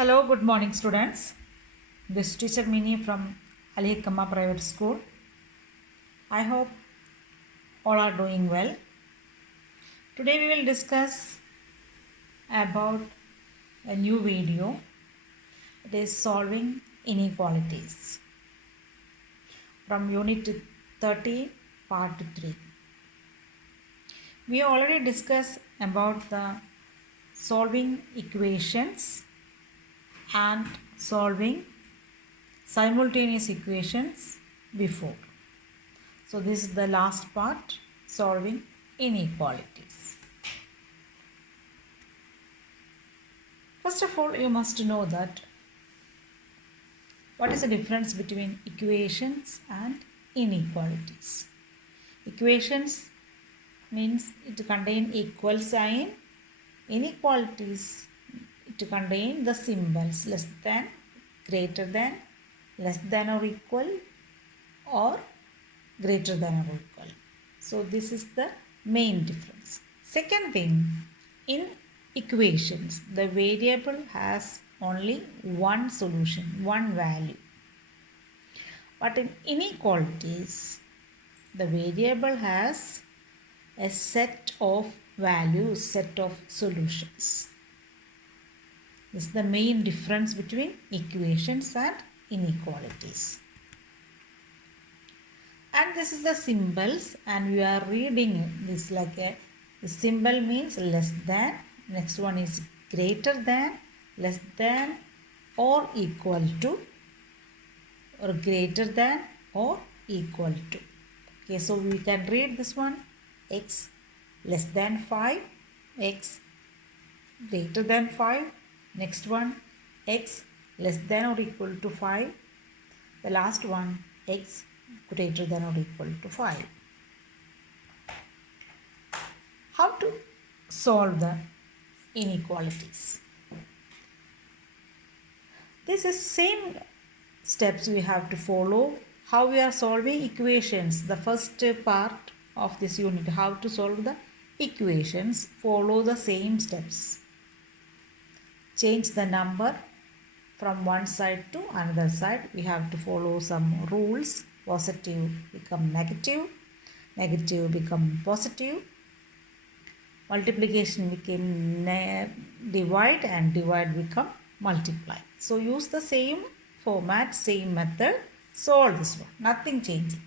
Hello, good morning students. This is teacher Mini from Ali Kama Private School. I hope all are doing well. Today we will discuss about a new video. It is solving inequalities from unit 30 part 3. We already discussed about the solving equations and solving simultaneous equations before. So this is the last part, solving inequalities. First of all, you must know that what is the difference between equations and inequalities. Equations means it contain equal sign. Inequalities, it contain the symbols less than, greater than, less than or equal, or greater than or equal. So this is the main difference. Second thing, in equations, the variable has only one solution, one value. But in inequalities, the variable has a set of values, set of solutions. This is the main difference between equations and inequalities. And this is the symbols, and we are reading this like the symbol means less than, next one is greater than, less than, or equal to, or greater than or equal to. Okay, so we can read this one, x less than 5, x greater than 5, next one x less than or equal to 5, the last one x greater than or equal to 5. How to solve the inequalities? This is same steps we have to follow. How we are solving equations, the first part of this unit, how to solve the equations, follow the same steps. Change the number from one side to another side. We have to follow some rules. Positive become negative, negative become positive, multiplication became divide, and divide become multiply. So use the same format, same method, solve this one, nothing changing.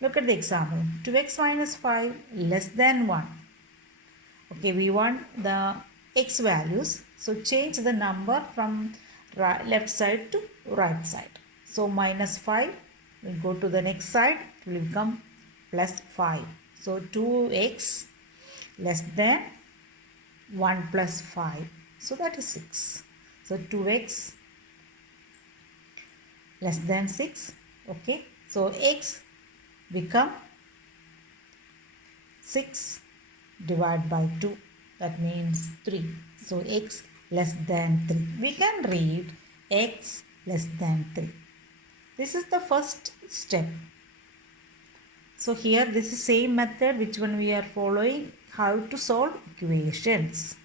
Look at the example, 2x minus 5 less than 1. Okay, we want the x values, so change the number from left side to right side. So minus 5 will go to the next side, it will become plus 5. So 2x less than 1 plus 5, so that is 6. So 2x less than 6. Okay, so x become 6 divided by 2, that means 3. So x less than 3. We can read x less than 3. This is the first step. So here this is same method which one we are following, how to solve equations.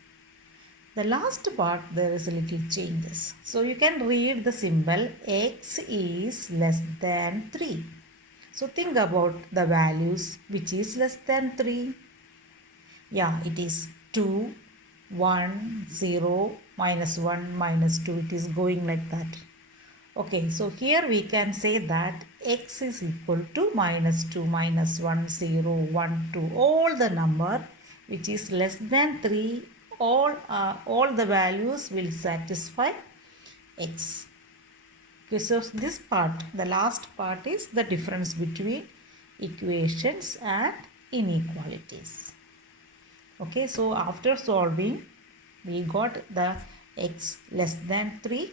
The last part there is a little changes. So you can read the symbol x is less than 3. So think about the values which is less than 3. Yeah, it is 2, 1, 0, minus 1, minus 2. It is going like that. Okay, so here we can say that x is equal to minus 2, minus 1, 0, 1, 2. All the number which is less than 3, all the values will satisfy x. Okay, so this part, the last part, is the difference between equations and inequalities. Okay, so after solving, we got the x less than 3.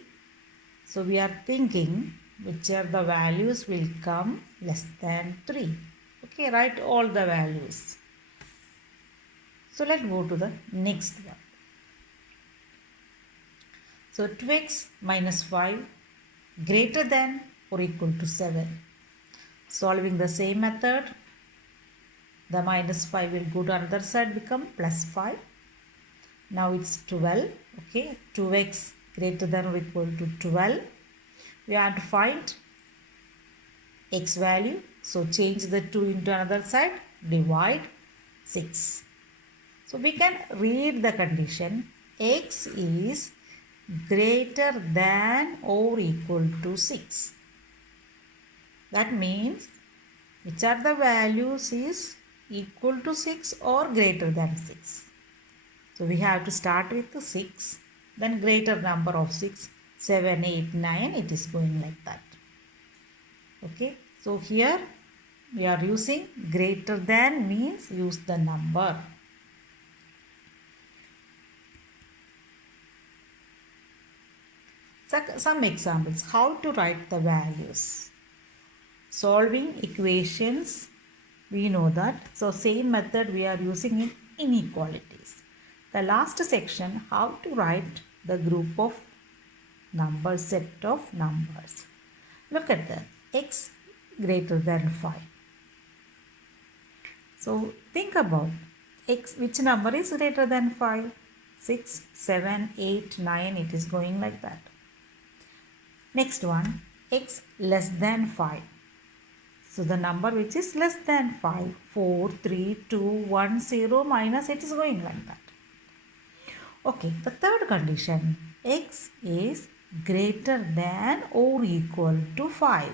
So we are thinking which are the values will come less than 3. Okay, write all the values. So let's go to the next one. So 2x minus 5 greater than or equal to 7. Solving the same method, the minus 5 will go to another side, become plus 5. Now it's 12. Okay, 2x greater than or equal to 12. We have to find x value. So change the 2 into another side, divide 6. So we can read the condition x is greater than or equal to 6. That means which are the values is equal to 6 or greater than 6. So we have to start with the 6, then greater number of 6, 7, 8, 9, it is going like that. Okay, so here we are using greater than means use the number. Some examples, how to write the values. Solving equations, we know that. So same method we are using in inequalities. The last section, how to write the group of numbers, set of numbers. Look at that, x greater than 5. So think about x, which number is greater than 5? 6, 7, 8, 9, it is going like that. Next one, x less than 5. So the number which is less than 5, 4, 3, 2, 1, 0, minus, it is going like that. Okay, the third condition, x is greater than or equal to 5.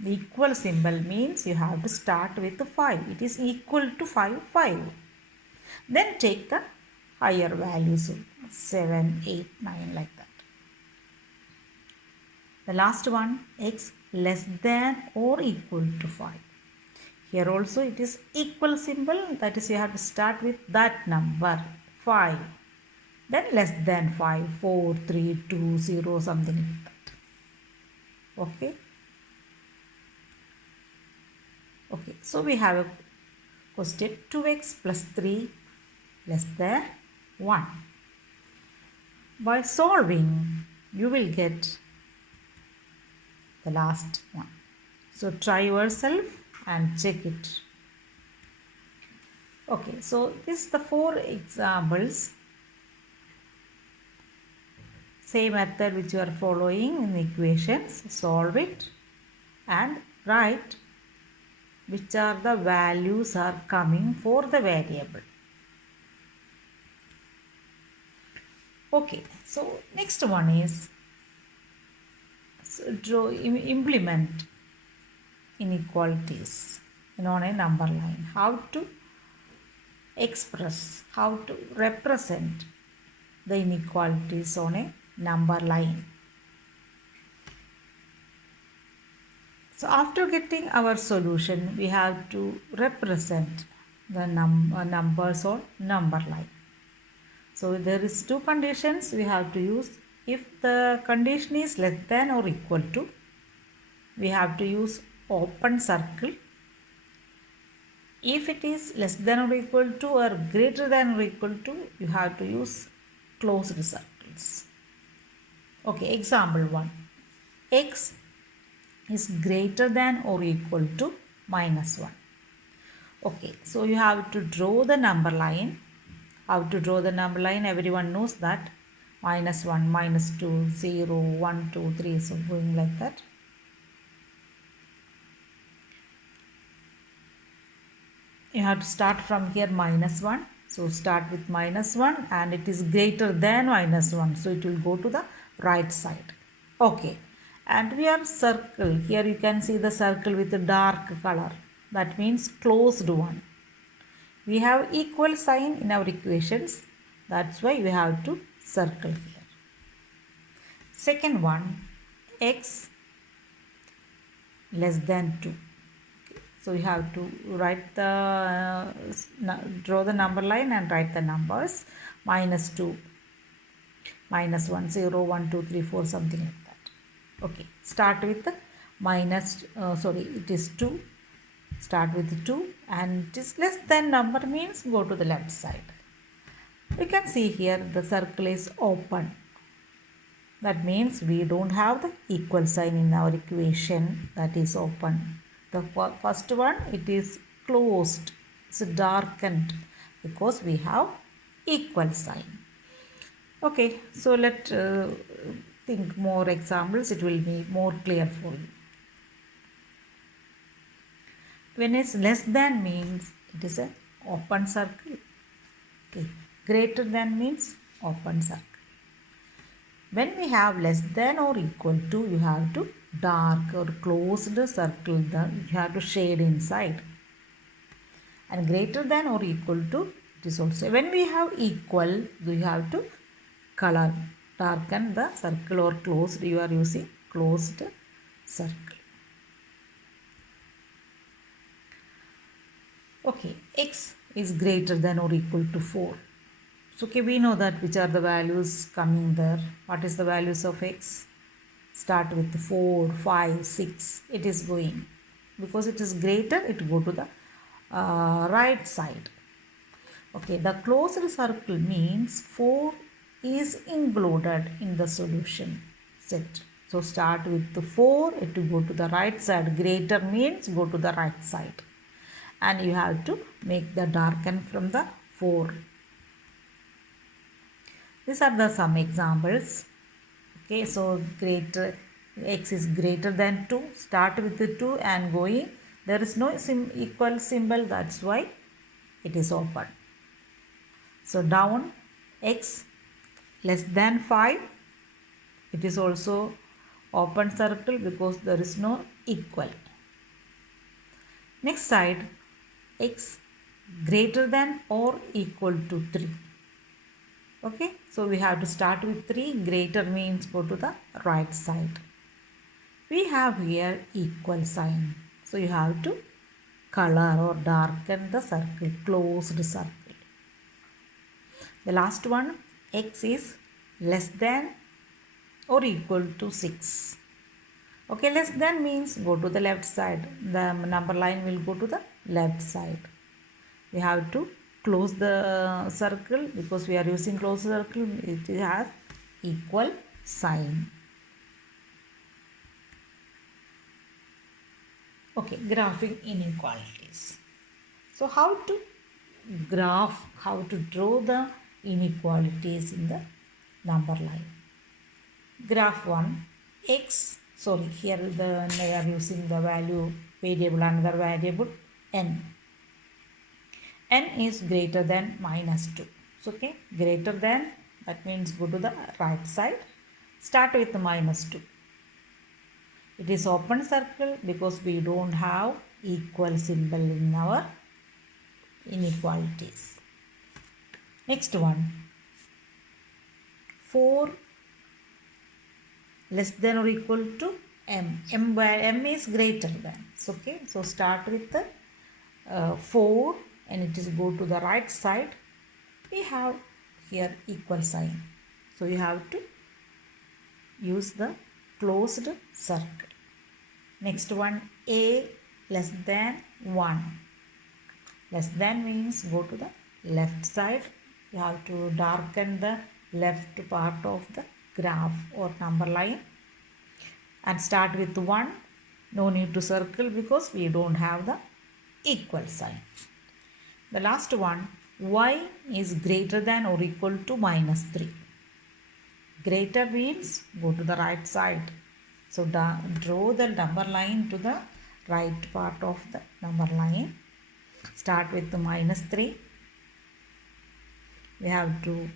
The equal symbol means you have to start with 5. It is equal to 5, 5. Then take the higher values, 7, 8, 9, like that. The last one, x less than or equal to 5. Here also it is equal symbol, that is you have to start with that number, 5. Then less than 5, 4, 3, 2, 0, something like that. Okay. Okay, so we have a question, 2x plus 3 less than 1. By solving, you will get the last one. So try yourself and check it. Okay, so this is the 4 examples. Same method which you are following in equations. Solve it and write which are the values are coming for the variable. Okay, so next one is implement inequalities on a number line. How to express, how to represent the inequalities on a number line. So after getting our solution, we have to represent the numbers on number line. So there is 2 conditions we have to use. If the condition is less than or equal to, we have to use open circle. If it is less than or equal to or greater than or equal to, you have to use closed circles. Okay, example 1. X is greater than or equal to minus 1. Okay, so you have to draw the number line. How to draw the number line? Everyone knows that. Minus 1, minus 2, 0, 1, 2, 3. So going like that. You have to start from here minus 1. So start with minus 1 and it is greater than minus 1. So it will go to the right side. Okay. And we have circle. Here you can see the circle with a dark color. That means closed one. We have equal sign in our equations. That's why we have to circle here. Second one, x less than 2. Okay. So you have to write the, draw the number line and write the numbers. Minus 2, minus 1, 0, 1, 2, 3, 4, something like that. Okay, start with the minus, it is 2. Start with 2 and it is less than number means go to the left side. You can see here the circle is open. That means we don't have the equal sign in our equation, that is open. The first one, it is closed, it's darkened because we have equal sign. Okay, so let think more examples, it will be more clear for you. When it's less than means it is a open circle. Okay. Greater than means open circle. When we have less than or equal to, you have to dark or closed circle, you have to shade inside. And greater than or equal to, it is also, when we have equal, you have to color, darken the circle, or closed, you are using closed circle. Okay, x is greater than or equal to 4. So okay, we know that which are the values coming there. What is the values of x? Start with 4, 5, 6. It is going. Because it is greater, it go to the right side. Okay, the closed circle means 4 is included in the solution set. So start with the 4, it will go to the right side. Greater means go to the right side. And you have to make the darken from the 4. These are the some examples. Okay, so greater x is greater than 2. Start with the 2 and going. There is no equal symbol, that's why it is open. So down, x less than 5. It is also open circle because there is no equal. Next side, x greater than or equal to 3. Okay, so we have to start with 3. Greater means go to the right side. We have here equal sign. So you have to color or darken the circle, closed circle. The last one, x is less than or equal to 6. Okay, less than means go to the left side. The number line will go to the left side. We have to close the circle because we are using closed circle. It has equal sign. Okay, graphing inequalities. So how to graph, how to draw the inequalities in the number line. Graph 1, x, sorry, here they are using the value variable, another variable n. N is greater than minus 2. So, okay, greater than, that means go to the right side. Start with minus 2. It is open circle because we don't have equal symbol in our inequalities. Next one, 4 less than or equal to m. M is greater than. So, okay, so start with the 4 and it is go to the right side. We have here equal sign. So you have to use the closed circle. Next one, a less than 1. Less than means go to the left side. You have to darken the left part of the graph or number line and start with 1. No need to circle because we don't have the equal sign. The last one, y is greater than or equal to minus 3. Greater means go to the right side. So draw the number line to the right part of the number line. Start with the minus 3. We have to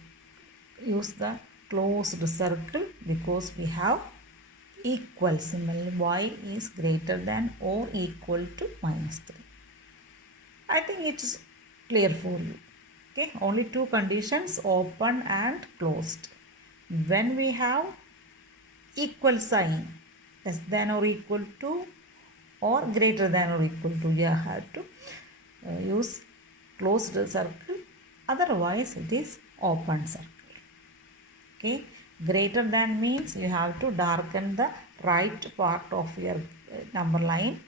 use the closed circle because we have equal symbol. Y is greater than or equal to minus 3. I think it is clear for you. Okay, only two conditions, open and closed. When we have equal sign, less than or equal to or greater than or equal to, you have to use closed circle, otherwise it is open circle. Okay, greater than means you have to darken the right part of your number line.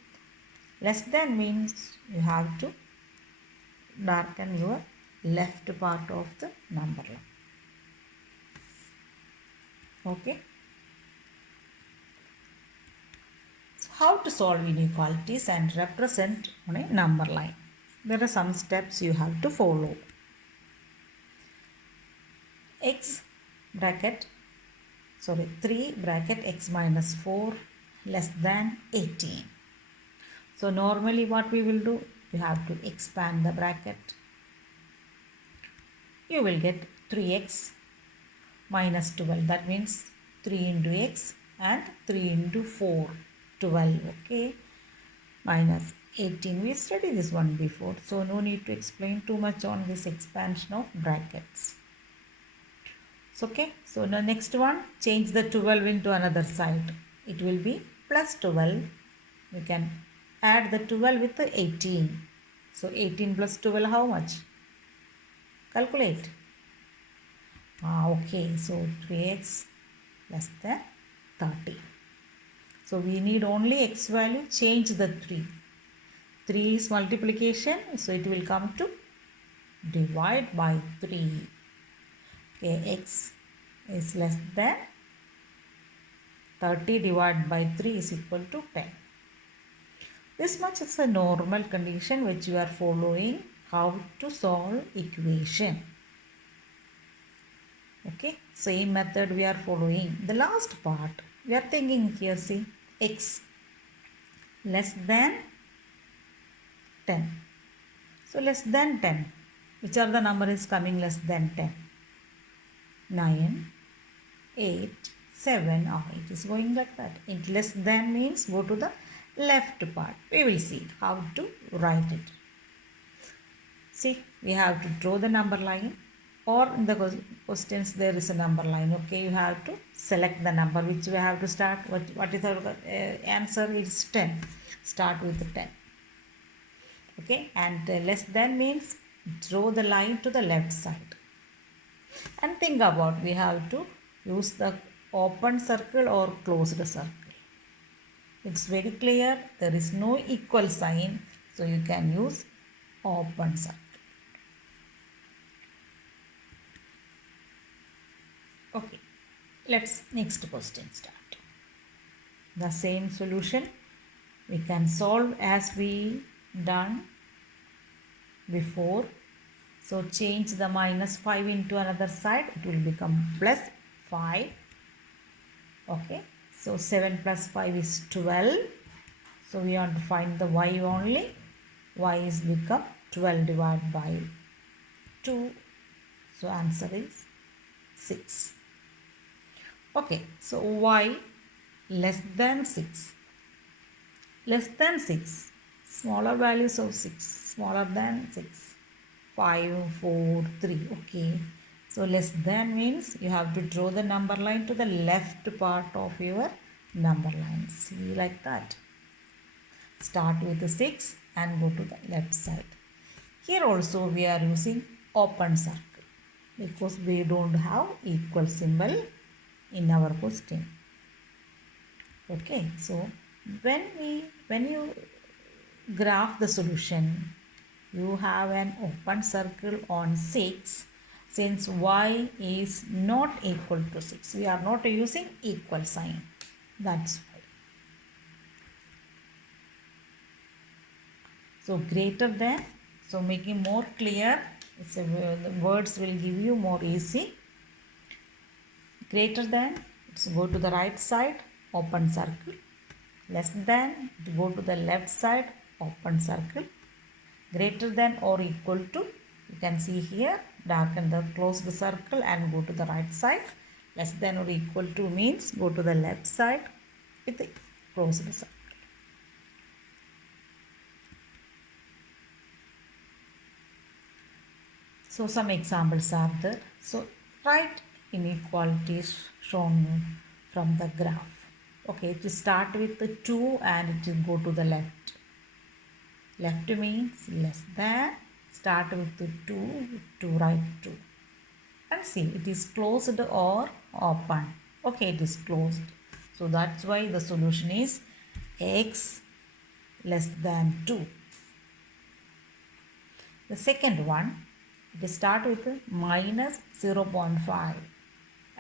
Less than means you have to darken your left part of the number line. Okay. So how to solve inequalities and represent on a number line? There are some steps you have to follow. X bracket, 3 bracket x minus 4 less than 18. So normally what we will do, you have to expand the bracket. You will get 3x minus 12. That means 3 into x and 3 into 4, 12. Okay. Minus 18. We studied this one before. So no need to explain too much on this expansion of brackets. So, okay. So the next one, change the 12 into another side. It will be plus 12. We can add the 12 with the 18. So 18 plus 12 how much? Calculate. Okay, so 3x less than 30. So we need only x value, change the 3. 3 is multiplication, so it will come to divide by 3. Okay, x is less than 30 divided by 3 is equal to 10. This much is a normal condition which you are following how to solve equation. Okay, same method we are following. The last part we are thinking here, see, x less than 10. So less than 10. Which are the number is coming less than 10? 9, 8, 7. It is going like that. It less than means go to the left part. We will see how to write it. See, we have to draw the number line, or in the questions there is a number line. Okay, you have to select the number which we have to start. What is our answer? Is 10. Start with the 10. Okay, and less than means draw the line to the left side. And think about, we have to use the open circle or closed circle. It's very clear, there is no equal sign, so you can use open circle. Okay, let's next question start. The same solution we can solve as we done before. So change the minus 5 into another side. It will become plus 5. Okay. So 7 plus 5 is 12. So we want to find the y only. Y is become 12 divided by 2. So answer is 6. Okay. So y less than 6. Less than 6. Smaller values of 6. Smaller than 6. 5, 4, 3. Okay. So less than means you have to draw the number line to the left part of your number line. See, like that. Start with the 6 and go to the left side. Here also we are using open circle because we don't have equal symbol in our question. Okay. So when you graph the solution, you have an open circle on 6 since y is not equal to 6. We are not using equal sign. That's why. So greater than, so making more clear, the words will give you more easy. Greater than, let's go to the right side, open circle. Less than, go to the left side, open circle. Greater than or equal to, you can see here, darken the closed circle and go to the right side. Less than or equal to means go to the left side with the closed circle. So some examples are there. So write inequalities shown from the graph. Okay, to start with the 2 and it will go to the left. Left means less than, start with the 2 to write 2. And see, it is closed or open. Okay, it is closed. So that's why the solution is x less than 2. The second one, it is start with minus 0.5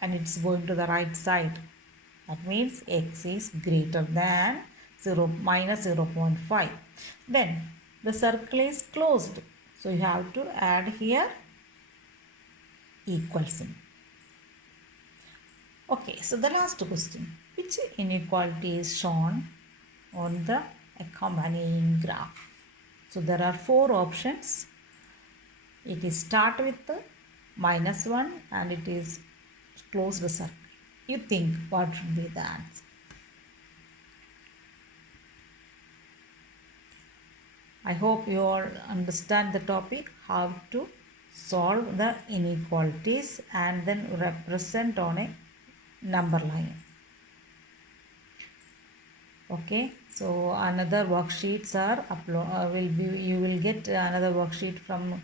and it's going to the right side. That means x is greater than minus 0.5. Then the circle is closed. So you have to add here equal symbol. Okay, so the last question. Which inequality is shown on the accompanying graph? So there are four options. It is start with the -1 and it is close the circle. You think what should be the answer? I hope you all understand the topic, how to solve the inequalities and then represent on a number line. Okay, so another worksheets are you will get another worksheet from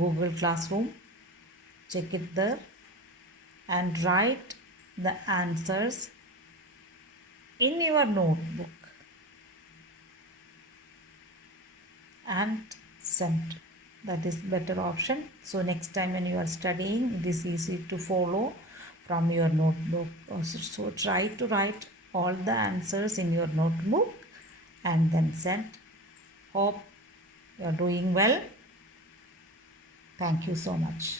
Google Classroom. Check it there and write the answers in your notebook and send. That is better option. So next time when you are studying, it is easy to follow from your notebook. So try to write all the answers in your notebook and then send. Hope you are doing well. Thank you so much.